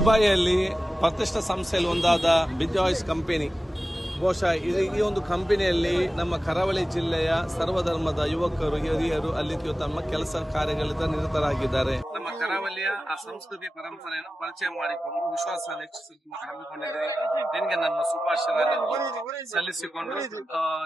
ದುಬೈಯಲ್ಲಿ ಪ್ರತಿಷ್ಠಿತ ಸಂಸ್ಥೆಯಲ್ಲಿ ಒಂದಾದ ಬಿಜಾಯ್ಸ್ ಕಂಪನಿ ಬಹುಶಃ ಈ ಒಂದು ಕಂಪನಿಯಲ್ಲಿ ನಮ್ಮ ಕರಾವಳಿ ಜಿಲ್ಲೆಯ ಸರ್ವಧರ್ಮದ ಯುವಕರು ಹಿರಿಯರು ಅಲ್ಲಿ ತಮ್ಮ ಕೆಲಸ ಕಾರ್ಯಗಳಿಂದ ನಿರತರಾಗಿದ್ದಾರೆ. ನಮ್ಮ ಕರಾವಳಿಯ ಆ ಸಂಸ್ಕೃತಿ ಪರಂಪರೆಯನ್ನು ಪರಿಚಯ ಮಾಡಿಕೊಂಡು ವಿಶ್ವಾಸವನ್ನು ಹೆಚ್ಚಿಸಿಕೊಂಡು ಹಮ್ಮಿಕೊಂಡಿದೆ. ನಿನಗೆ ನನ್ನ ಶುಭಾಶಯಗಳನ್ನು ಸಲ್ಲಿಸಿಕೊಂಡು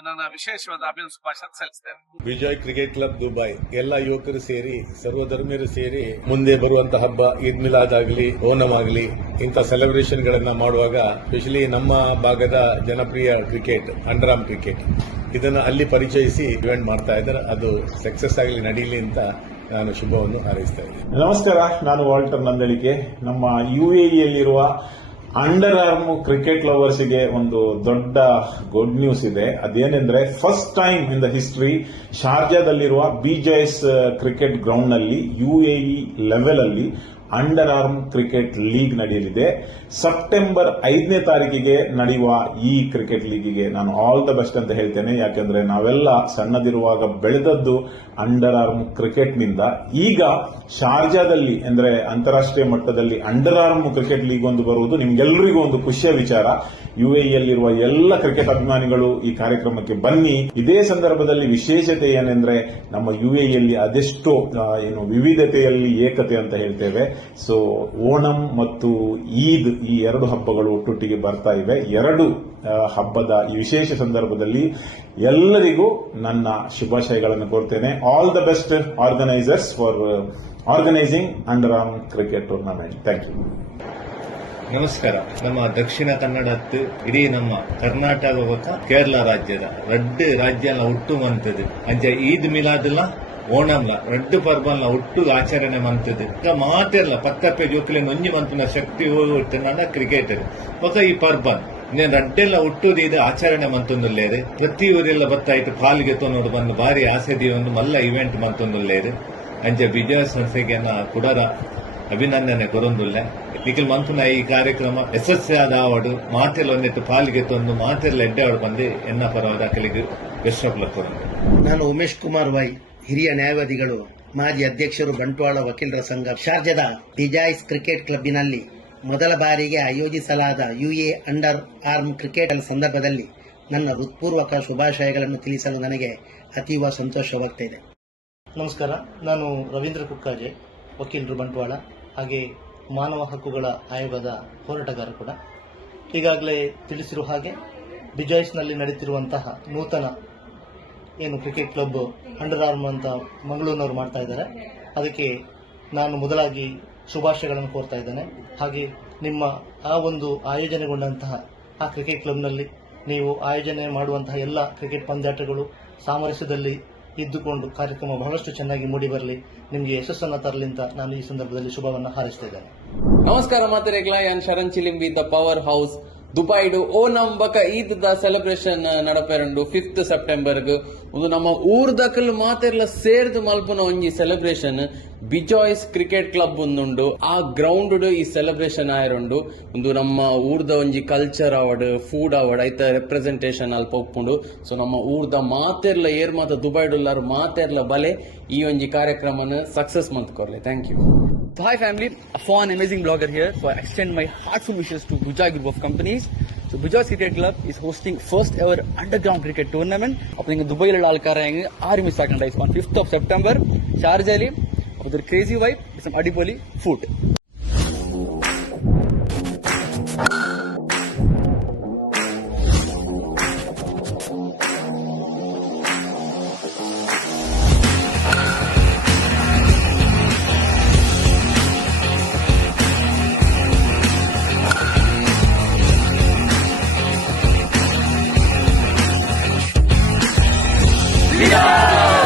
ನನ್ನ ವಿಶೇಷವಾದ ಶುಭಾಶಯ ಸಲ್ಲಿಸ್ತೇನೆ. ಬಿಜಾಯ್ ಕ್ರಿಕೆಟ್ ಕ್ಲಬ್ ದುಬೈ ಎಲ್ಲ ಯುವಕರು ಸೇರಿ ಸರ್ವಧರ್ಮೀಯರು ಸೇರಿ ಮುಂದೆ ಬರುವಂತಹ ಹಬ್ಬ ಈದ್ ಮಿಲಾದ್ ಆಗಲಿ ಓಣಂ ಆಗಲಿ ಇಂಥ ಸೆಲೆಬ್ರೇಷನ್ ಗಳನ್ನ ಮಾಡುವಾಗ ಸ್ಪೆಷಲಿ ನಮ್ಮ ಭಾಗದ ಜನಪ್ರಿಯ ಕ್ರಿಕೆಟ್ ಅಂಡರ್ ಆರ್ಮ್ ಕ್ರಿಕೆಟ್ ಇದನ್ನು ಅಲ್ಲಿ ಪರಿಚಯಿಸಿ ಇವೆಂಟ್ ಮಾಡ್ತಾ ಇದ್ದಾರೆ. ಅದು ಸಕ್ಸಸ್ ಆಗಲಿ ನಡೀಲಿ ಅಂತ ನಾನು ಶುಭವನ್ನು ಹಾರೈಸ್ತಾ ಇದ್ದೀನಿ. ನಮಸ್ಕಾರ, ನಾನು ವಾಲ್ಟರ್ ನಂದಳಿಕೆ. ನಮ್ಮ ಯುಎಇಯಲ್ಲಿರುವ ಅಂಡರ್ ಆರ್ಮ್ ಕ್ರಿಕೆಟ್ ಲವರ್ಸ್ಗೆ ಒಂದು ದೊಡ್ಡ ಗುಡ್ ನ್ಯೂಸ್ ಇದೆ. ಅದೇನೆಂದ್ರೆ first time in the history ಶಾರ್ಜಾದಲ್ಲಿರುವ ಬಿಜಾಯ್ಸ್ ಕ್ರಿಕೆಟ್ ಗ್ರೌಂಡ್ ನಲ್ಲಿ ಯುಎಇ ಲೆವೆಲ್ ಅಲ್ಲಿ ಅಂಡರ್ ಆರ್ಮ್ ಕ್ರಿಕೆಟ್ ಲೀಗ್ ನಡೆಯಲಿದೆ. ಸೆಪ್ಟೆಂಬರ್ 5ನೇ ತಾರೀಕಿಗೆ ನಡೆಯುವ ಈ ಕ್ರಿಕೆಟ್ ಲೀಗಿಗೆ ನಾನು ಆಲ್ ದ ಬೆಸ್ಟ್ ಅಂತ ಹೇಳ್ತೇನೆ. ಯಾಕೆಂದ್ರೆ ನಾವೆಲ್ಲ ಸಣ್ಣದಿರುವಾಗ ಬೆಳೆದದ್ದು ಅಂಡರ್ ಆರ್ಮ್ ಕ್ರಿಕೆಟ್ ನಿಂದ. ಈಗ ಶಾರ್ಜಾದಲ್ಲಿ ಅಂದ್ರೆ ಅಂತಾರಾಷ್ಟ್ರೀಯ ಮಟ್ಟದಲ್ಲಿ ಅಂಡರ್ ಆರ್ಮ್ ಕ್ರಿಕೆಟ್ ಲೀಗ್ ಒಂದು ಬರುವುದು ನಿಮ್ಗೆಲ್ಲರಿಗೂ ಒಂದು ಖುಷಿಯ ವಿಚಾರ. ಯುಎಇಯಲ್ಲಿರುವ ಎಲ್ಲ ಕ್ರಿಕೆಟ್ ಅಭಿಮಾನಿಗಳು ಈ ಕಾರ್ಯಕ್ರಮಕ್ಕೆ ಬನ್ನಿ. ಇದೇ ಸಂದರ್ಭದಲ್ಲಿ ವಿಶೇಷತೆ ಏನೆಂದ್ರೆ ನಮ್ಮ ಯುಎಇಯಲ್ಲಿ ಅದೆಷ್ಟೋ ವಿವಿಧತೆಯಲ್ಲಿ ಏಕತೆ ಅಂತ ಹೇಳ್ತೇವೆ. ಸೊ ಓಣಂ ಮತ್ತು ಈದ್ ಈ ಎರಡು ಹಬ್ಬಗಳು ಒಟ್ಟೊಟ್ಟಿಗೆ ಬರ್ತಾ ಇವೆ. ಎರಡು ಹಬ್ಬದ ಈ ವಿಶೇಷ ಸಂದರ್ಭದಲ್ಲಿ ಎಲ್ಲರಿಗೂ ನನ್ನ ಶುಭಾಶಯಗಳನ್ನು ಕೋರ್ತೇನೆ. All the best organisers for organising under arm cricket tournament. Thank you. ನಮಸ್ಕಾರ. ನಮ್ಮ ದಕ್ಷಿಣ ಕನ್ನಡತ್ತು ಇಡೀ ನಮ್ಮ ಕರ್ನಾಟಕ ಕೇರಳ ರಾಜ್ಯದ ರೆಡ್ ರಾಜ್ಯ ಒಟ್ಟು ಮಂತದ್ದು ಅಂಚೆ ಈದ್ ಮಿಲಾದ್ಲ ಓಣಂಲ ರೆಡ್ ಪರ್ಬನ್ಲ ಒಟ್ಟು ಆಚರಣೆ ಮಂತದ್ದು ಈಗ ಮಾತೆಲ್ಲ ಪತ್ತಪ್ಪೆ ಜೋಕಲೆ ನೊಂಜಿ ಮಂತಿನ ಶಕ್ತಿ ಒಟ್ಟಿನ ಕ್ರಿಕೆಟ್ ಒಕ್ಕ ಈ ಪರ್ಬನ್ నేను ರಡ್ಡೆಲ್ಲ ಒಟ್ಟುದು ಇದು ಆಚರಣೆ ಮಂತೊಂದುಲ್ಲೇರು ಪ್ರತಿ ಊರೆಲ್ಲ ಬತ್ತಾಯ್ತು ಪಾಲ್ಗೆ ತೊನ್ನೋಡು ಬಂದು ಭಾರಿ ಆಸೆದಿ ಒಂದು ಮಲ್ಲ ಇವೆಂಟ್ ಮಂತೊಂದುಲ್ಲೇರು ಅಂಚೆ ಬಿಜಯ ಸಂಸ್ಥೆಗೆ ಕುಡರ ಅಭಿನಂದನೆ ಕೊರೊಂದುಲ್ಲೆ ನಿಖಿಲ್ ಮಂತುನ ಈ ಕಾರ್ಯಕ್ರಮ ಯಶಸ್ವಿಯಾದ ಆವಡು ಮಾತೆಲ್ಲ ಒಂದಿಟ್ಟು ಪಾಲ್ಗೆ ತಂದು ಮಾತೆಲ್ಲ ಎಡ್ಡೆ ಆವಡು ಬಂದು ಎನ್ನ ಪರವಾದ ಅಕಲಿಗೆ ಬೆಸ್ಟ್ ಕೊರಂದು. ನಾನು ಉಮೇಶ್ ಕುಮಾರ್ ವೈ, ಹಿರಿಯ ನ್ಯಾಯವಾದಿಗಳು, ಮಾಜಿ ಅಧ್ಯಕ್ಷರು, ಬಂಟ್ವಾಳ ವಕೀಲರ ಸಂಘ. ಶಾರ್ಜಾದ ಬಿಜಾಯ್ಸ್ ಕ್ರಿಕೆಟ್ ಕ್ಲಬ್ಬಿನಲ್ಲಿ ಮೊದಲ ಬಾರಿಗೆ ಆಯೋಜಿಸಲಾದ ಯುಎ ಅಂಡರ್ ಆರ್ಮ್ ಕ್ರಿಕೆಟ್ ಸಂದರ್ಭದಲ್ಲಿ ನನ್ನ ಹೃತ್ಪೂರ್ವಕ ಶುಭಾಶಯಗಳನ್ನು ತಿಳಿಸಲು ನನಗೆ ಅತೀವ ಸಂತೋಷವಾಗ್ತಾ ಇದೆ. ನಮಸ್ಕಾರ, ನಾನು ರವೀಂದ್ರ ಕುಕ್ಕಾಜೆ, ವಕೀಲರು, ಬಂಟ್ವಾಳ, ಹಾಗೆ ಮಾನವ ಹಕ್ಕುಗಳ ಆಯೋಗದ ಹೋರಾಟಗಾರ ಕೂಡ. ಈಗಾಗಲೇ ತಿಳಿಸಿರುವ ಹಾಗೆ ಬಿಜಾಯ್ಸ್ನಲ್ಲಿ ನಡೀತಿರುವಂತಹ ನೂತನ ಏನು ಕ್ರಿಕೆಟ್ ಕ್ಲಬ್ ಅಂಡರ್ ಆರ್ಮ್ ಅಂತ ಮಂಗಳೂರಿನವರು ಮಾಡ್ತಾ ಇದ್ದಾರೆ, ಅದಕ್ಕೆ ನಾನು ಮೊದಲಾಗಿ ಶುಭಾಶಯಗಳನ್ನು ಕೋರ್ತಾ ಇದ್ದೇನೆ. ಹಾಗೆ ನಿಮ್ಮ ಆ ಒಂದು ಆಯೋಜನೆಗೊಂಡಂತಹ ಆ ಕ್ರಿಕೆಟ್ ಕ್ಲಬ್ನಲ್ಲಿ ನೀವು ಆಯೋಜನೆ ಮಾಡುವಂತಹ ಎಲ್ಲ ಕ್ರಿಕೆಟ್ ಪಂದ್ಯಾಟಗಳು ಸಾಮರಸ್ಯದಲ್ಲಿ ಇದ್ದುಕೊಂಡು ಕಾರ್ಯಕ್ರಮ ಬಹಳಷ್ಟು ಚೆನ್ನಾಗಿ ಮೂಡಿ ಬರಲಿ, ನಿಮಗೆ ಯಶಸ್ಸನ್ನು ತರಲಿ ಅಂತ ನಾನು ಈ ಸಂದರ್ಭದಲ್ಲಿ ಶುಭವನ್ನು ಹಾರೈಸ್ತಾ ಇದ್ದೇನೆ. ನಮಸ್ಕಾರ ಮಾತೆರೆಗ್ಲ, ಯಾನ್ ಶರಣ್ ಚಿಲಿಂಬಿ ದ ಪವರ್ ಹೌಸ್ ದುಬೈಡು ಓಣಂ ಬಕ ಈದ್ ದ ಸೆಲೆಬ್ರೇಷನ್ ನಡಪೆರಂಡು 5th ಸೆಪ್ಟೆಂಬರ್ಗ್ ಒಂದು ನಮ್ಮ ಊರ್ದಕಲ್ ಮಾತೆರ್ಲ ಸೇರ್ದು ಮಲ್ಪುನ ಒಂಜಿ ಸೆಲೆಬ್ರೇಷನ್ ಬಿಜಾಯ್ಸ್ ಕ್ರಿಕೆಟ್ ಕ್ಲಬ್ ಒಂದುಂಡು. ಆ ಗ್ರೌಂಡ್ ಈ ಸೆಲೆಬ್ರೇಷನ್ ಆಯರುಂಡು ಒಂದು ನಮ್ಮ ಊರ್ದ ಒಂಜಿ ಕಲ್ಚರ್ ಅವಡ್ ಫುಡ್ ಅವಡ್ ಐತ ರೆಪ್ರೆಸೆಂಟೇಷನ್ ಅಲ್ಪ ಒಪ್ಪುಂಡು. ಸೊ ನಮ್ಮ ಊರ್ದ ಮಾತೆರ್ಲ ಏರ್ ಮಾತ ದುಬೈಡುಲ್ಲಾರು ಮಾತೆರ್ಲ ಬಲೆ ಈ ಒಂಜಿ ಕಾರ್ಯಕ್ರಮನ ಸಕ್ಸಸ್ ಮಂತ್ ಕೊರ್ಲೆ. Thank you. Hi family, a fun amazing blogger here. So I extend my heartful wishes to Bujay Group of Companies. So Bujay Cricket Club is hosting first ever underground cricket tournament. Apne Dubai la alkarayenge aru miss akanda is on 5th of September. Sharjah li with a crazy vibe, some adipoli food. Yeah!